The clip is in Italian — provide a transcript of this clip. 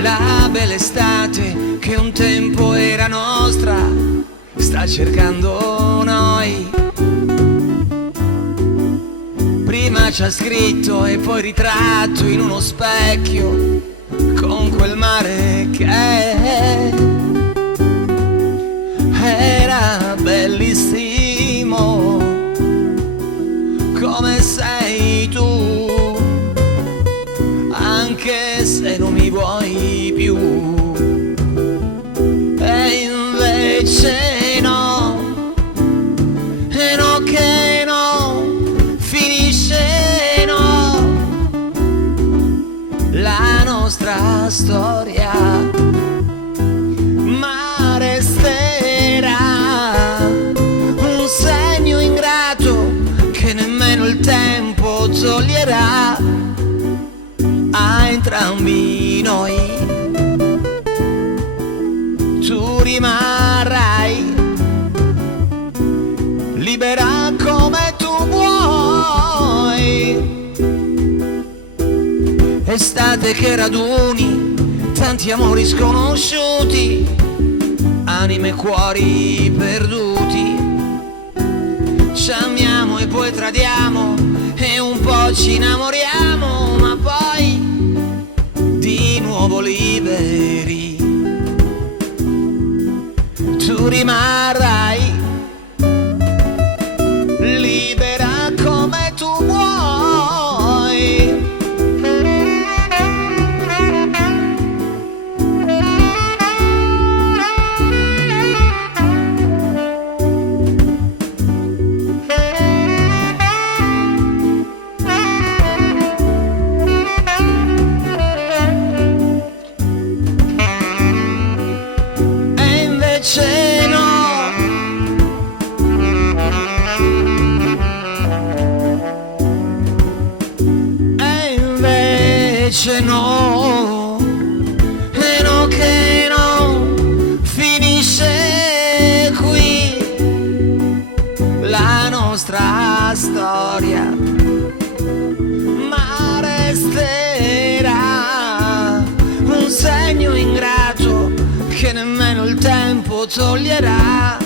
La bella estate che un tempo era nostra sta cercando noi. Prima ci ha scritto e poi ritratto in uno specchio con quel mare che era bellissimo come sei tu, anche se non mi vuoi più. E invece no, e no che no, finisce no la nostra storia, ma resterà un segno ingrato che nemmeno il tempo toglierà a entrambi noi. Tu rimarrai libera come tu vuoi. Estate che raduni tanti amori sconosciuti, anime e cuori perduti. Ci amiamo e poi tradiamo e un po' ci innamoriamo, ma poi di nuovo liberi. Tu rimarrai libera come tu vuoi. Invece no, e invece no, e no che no, finisce qui la nostra storia, ma resterà un segno ingrato che nemmeno il tempo toglierà